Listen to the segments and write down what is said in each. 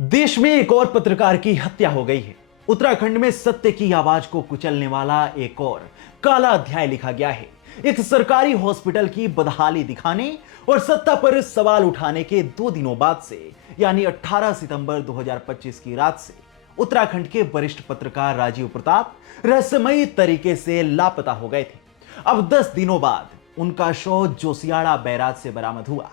देश में एक और पत्रकार की हत्या हो गई है। उत्तराखंड में सत्य की आवाज को कुचलने वाला एक और काला अध्याय लिखा गया है। एक सरकारी हॉस्पिटल की बदहाली दिखाने और सत्ता पर सवाल उठाने के 2 दिनों बाद से यानी 18 सितंबर 2025 की रात से उत्तराखंड के वरिष्ठ पत्रकार राजीव प्रताप रहस्यमयी तरीके से लापता हो गए थे। अब 10 दिनों बाद उनका शव जोशियाड़ा बैराज से बरामद हुआ।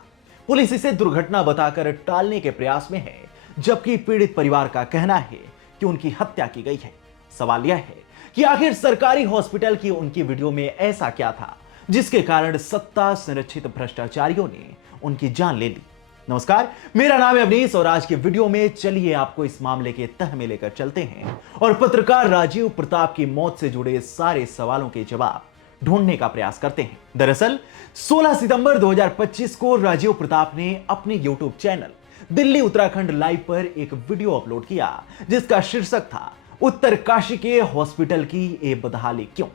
पुलिस इसे दुर्घटना बताकर टालने के प्रयास में है, जबकि पीड़ित परिवार का कहना है कि उनकी हत्या की गई है। सवाल यह है कि आखिर सरकारी हॉस्पिटल की उनकी वीडियो में ऐसा क्या था जिसके कारण सत्ता संरक्षित भ्रष्टाचारियों ने उनकी जान ले ली। नमस्कार, मेरा नाम है अवनीश और आज के वीडियो में चलिए आपको इस मामले के तह में लेकर चलते हैं और पत्रकार राजीव प्रताप की मौत से जुड़े सारे सवालों के जवाब ढूंढने का प्रयास करते हैं। दरअसल 16 सितंबर 2025 को राजीव प्रताप ने अपने YouTube channel Delhi Uttarakhand live पर एक वीडियो अपलोड किया जिसका शीर्षक था उत्तरकाशी के हॉस्पिटल की ये बदहाली क्यों।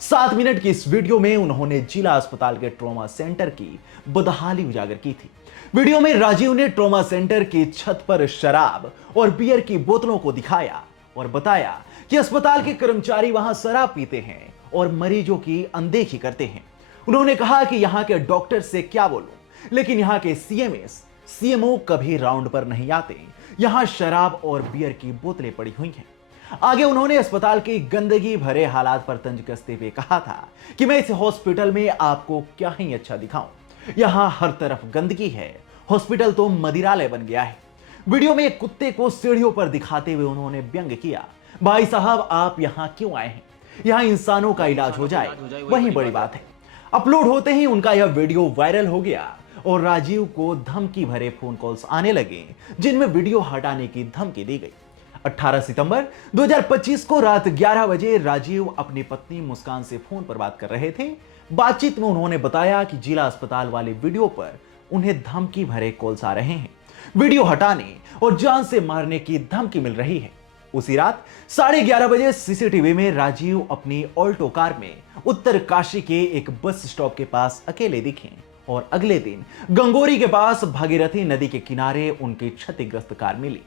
7 मिनट की इस वीडियो में उन्होंने जिला अस्पताल के ट्रॉमा सेंटर की बदहाली उजागर की थी। वीडियो में राजीव ने ट्रॉमा सेंटर की छत पर शराब और बियर की बोतलों को दिखाया और बताया कि अस्पताल के कर्मचारी वहां शराब पीते हैं और मरीजों की अनदेखी करते हैं। उन्होंने कहा कि यहां के डॉक्टर से क्या बोलूं, लेकिन यहां के सीएमओ कभी राउंड पर नहीं आते। यहां शराब और बियर की बोतलें पड़ी हुई हैं। आगे उन्होंने अस्पताल की गंदगी भरे हालात पर तंज कसते हुए कहा था कि मैं इस हॉस्पिटल में आपको क्या ही अच्छा दिखाऊं, यहां हर तरफ गंदगी है, हॉस्पिटल तो मदिरालय बन गया है। वीडियो में एक कुत्ते को सीढ़ियों पर दिखाते हुए उन्होंने व्यंग किया, भाई साहब आप यहां क्यों आए हैं, यहां इंसानों का इलाज हो जाए वही बड़ी बात है। अपलोड होते ही उनका यह वीडियो वायरल हो गया और राजीव को धमकी भरे फोन कॉल्स आने लगे जिनमें वीडियो हटाने की धमकी दी गई। 18 सितंबर 2025 को रात 11 बजे राजीव अपनी पत्नी मुस्कान से फोन पर बात कर रहे थे। बातचीत में उन्होंने बताया कि जिला अस्पताल वाले वीडियो पर उन्हें धमकी भरे कॉल्स आ रहे हैं, वीडियो हटाने और जान से मारने की धमकी मिल रही है। उसी रात 11:30 बजे सीसीटीवी में राजीव अपनी ऑल्टो कार में उत्तरकाशी के एक बस स्टॉप के पास अकेले दिखे और अगले दिन गंगोरी के पास भागीरथी नदी के किनारे उनकी क्षतिग्रस्त कार मिली।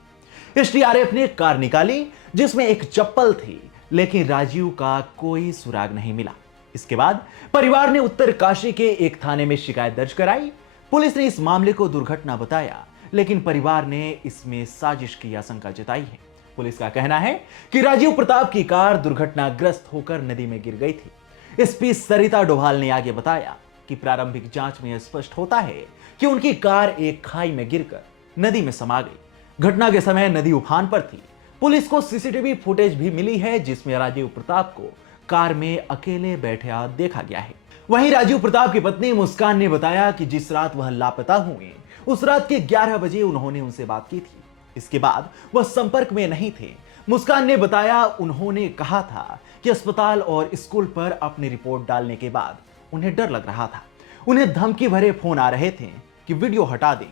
एसडीआरएफ ने कार निकाली जिसमें एक चप्पल थी, लेकिन राजीव का कोई सुराग नहीं मिला। इसके बाद परिवार ने उत्तरकाशी के एक थाने में शिकायत दर्ज कराई। पुलिस ने इस मामले को दुर्घटना बताया, लेकिन परिवार ने इसमें साजिश की आशंका जताई है। पुलिस का कहना है कि राजीव प्रताप की कार दुर्घटनाग्रस्त होकर नदी में गिर गई थी। एसपी सरिता डोभाल ने आगे बताया कि प्रारंभिक जांच में यह स्पष्ट होता है कि उनकी कार एक खाई में गिरकर नदी में समा गई। घटना के समय नदी उफान पर थी। पुलिस को सीसीटीवी फुटेज भी मिली है जिसमें राजीव प्रताप को कार में अकेले बैठा देखा गया है। वहीं राजीव प्रताप की पत्नी मुस्कान ने बताया कि जिस रात वह लापता हुए उस रात के 11 बजे उन्होंने उनसे बात की थी। इसके बाद वह संपर्क में नहीं थे। मुस्कान ने बताया उन्होंने कहा था कि अस्पताल और स्कूल पर अपनी रिपोर्ट डालने के बाद उन्हें डर लग रहा था। उन्हें धमकी भरे फोन आ रहे थे कि वीडियो हटा दें।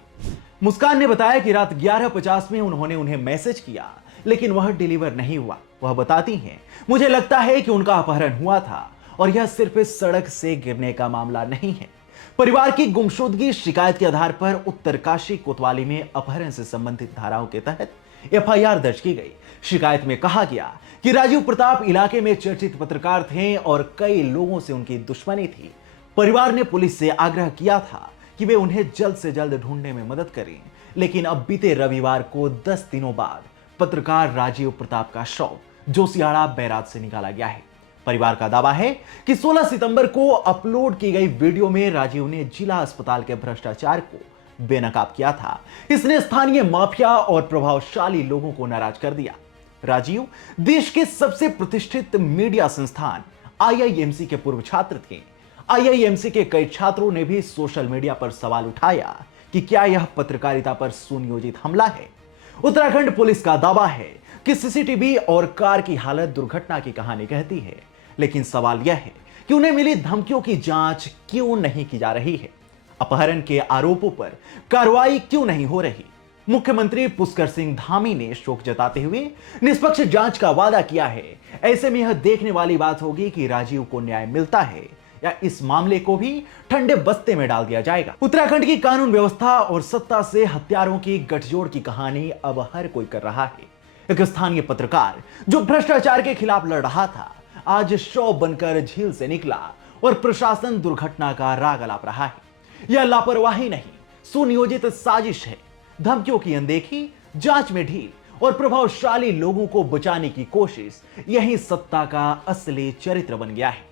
मुस्कान ने बताया कि रात 11:50 में उन्होंने उन्हें मैसेज किया, लेकिन वह डिलीवर नहीं हुआ। वह बताती हैं, मुझे लगता है कि उनका अपहरण हुआ था और यह सिर्फ इस सड़क से गिरने का मामला नहीं है। परिवार की गुमशुदगी शिकायत के आधार पर उत्तरकाशी कोतवाली में अपहरण से संबंधित धाराओं के तहत एफआईआर दर्ज की गई। शिकायत में कहा गया कि राजीव प्रताप इलाके में चर्चित पत्रकार थे और कई लोगों से उनकी दुश्मनी थी। परिवार ने पुलिस से आग्रह किया था कि वे उन्हें जल्द से जल्द ढूंढने में मदद करें, लेकिन अब बीते रविवार को 10 दिनों बाद पत्रकार राजीव प्रताप का शव जोशियाड़ा बैराज से निकाला गया है। परिवार का दावा है कि 16 सितंबर को अपलोड की गई वीडियो में राजीव ने जिला अस्पताल के भ्रष्टाचार को बेनकाब किया था। इसने स्थानीय माफिया और प्रभावशाली लोगों को नाराज कर दिया। राजीव देश के सबसे प्रतिष्ठित मीडिया संस्थान आईआईएमसी के पूर्व छात्र थे। आईआईएमसी के कई छात्रों ने भी सोशल मीडिया पर सवाल उठाया कि क्या यह पत्रकारिता पर सुनियोजित हमला है। उत्तराखंड पुलिस का दावा है कि सीसीटीवी और कार की हालत दुर्घटना की कहानी कहती है, लेकिन सवाल यह है कि उन्हें मिली धमकियों की जांच क्यों नहीं की जा रही है। अपहरण के आरोपों पर कार्रवाई क्यों नहीं हो रही। मुख्यमंत्री पुष्कर सिंह धामी ने शोक जताते हुए निष्पक्ष जांच का वादा किया है। ऐसे में यह देखने वाली बात होगी कि राजीव को न्याय मिलता है या इस मामले को भी ठंडे बस्ते में डाल दिया जाएगा। उत्तराखंड की कानून व्यवस्था और सत्ता से हत्यारों की गठजोड़ की कहानी अब हर कोई कर रहा है। एक स्थानीय पत्रकार जो भ्रष्टाचार के खिलाफ लड़ रहा था, आज शव बनकर झील से निकला और प्रशासन दुर्घटना का राग अलाप रहा है। यह लापरवाही नहीं, सुनियोजित साजिश है। धमकियों की अनदेखी, जांच में ढील और प्रभावशाली लोगों को बचाने की कोशिश, यही सत्ता का असली चरित्र बन गया है।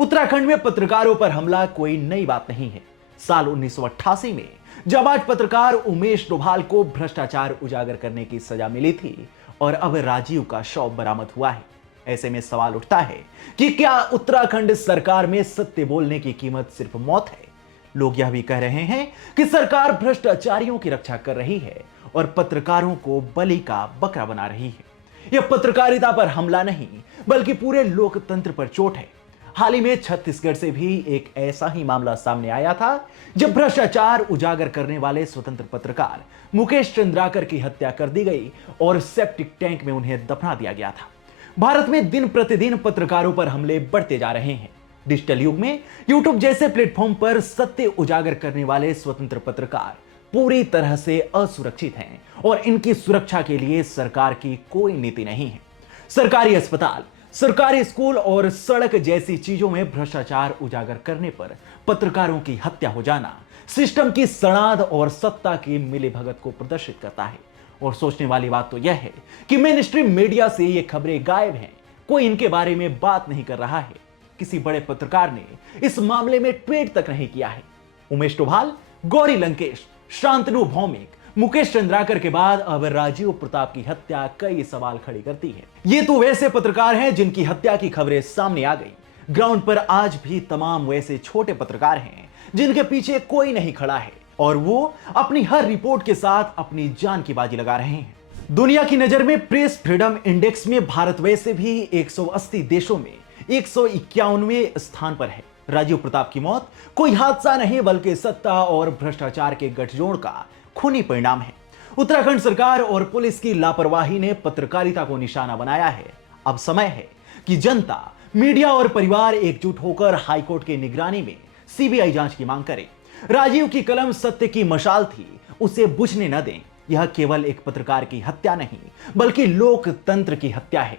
उत्तराखंड में पत्रकारों पर हमला कोई नई बात नहीं है। साल 1988 में जाबाज पत्रकार उमेश डोभाल को भ्रष्टाचार उजागर करने की सजा मिली थी और अब राजीव का शव बरामद हुआ है। ऐसे में सवाल उठता है कि क्या उत्तराखंड सरकार में सत्य बोलने की कीमत सिर्फ मौत है? लोग यह भी कह रहे हैं कि सरकार भ्रष्टाचारियों की रक्षा कर रही है और पत्रकारों को बलि का बकरा बना रही है। यह पत्रकारिता पर हमला नहीं, बल्कि पूरे लोकतंत्र पर चोट है। हाल ही में छत्तीसगढ़ से भी एक ऐसा ही मामला सामने आया था, जब भ्रष्टाचार उजागर करने वाले स्वतंत्र पत्रकार मुकेश चंद्राकर की हत्या कर दी गई और सेप्टिक टैंक में उन्हें दफना दिया गया था। भारत में दिन प्रतिदिन पत्रकारों पर हमले बढ़ते जा रहे हैं। डिजिटल युग में यूट्यूब जैसे प्लेटफॉर्म पर सत्य उजागर करने वाले स्वतंत्र पत्रकार पूरी तरह से असुरक्षित हैं और इनकी सुरक्षा के लिए सरकार की कोई नीति नहीं है। सरकारी अस्पताल, सरकारी स्कूल और सड़क जैसी चीजों में भ्रष्टाचार उजागर करने पर पत्रकारों की हत्या हो जाना सिस्टम की सड़ांध और सत्ता की मिलीभगत को प्रदर्शित करता है। और सोचने वाली बात तो यह है कि मेन स्ट्रीम मीडिया से ये खबरें गायब हैं, कोई इनके बारे में बात नहीं कर रहा है। किसी बड़े पत्रकार ने इस मामले में ट्वीट तक नहीं किया है। उमेश डोभाल, गौरी लंकेश, शांतनु भौमिक, मुकेश चंद्राकर के बाद अब राजीव प्रताप की हत्या कई सवाल खड़ी करती है। ये तो वैसे पत्रकार हैं जिनकी हत्या की खबरें सामने आ गई। ग्राउंड पर आज भी तमाम वैसे छोटे पत्रकार हैं जिनके पीछे कोई नहीं खड़ा है और वो अपनी हर रिपोर्ट के साथ अपनी जान की बाजी लगा रहे हैं। दुनिया की नजर में प्रेस फ्रीडम इंडेक्स में भारत वैसे भी 180 देशों में 151वें स्थान पर है। राजीव प्रताप की मौत कोई हादसा नहीं, बल्कि सत्ता और भ्रष्टाचार के गठजोड़ का खूनी परिणाम है। उत्तराखंड सरकार और पुलिस की लापरवाही ने पत्रकारिता को निशाना बनाया है। अब समय है कि जनता, मीडिया और परिवार एकजुट होकर हाईकोर्ट की निगरानी में सीबीआई जांच की मांग करे। राजीव की कलम सत्य की मशाल थी, उसे बुझने न दें। यह केवल एक पत्रकार की हत्या नहीं, बल्कि लोकतंत्र की हत्या है।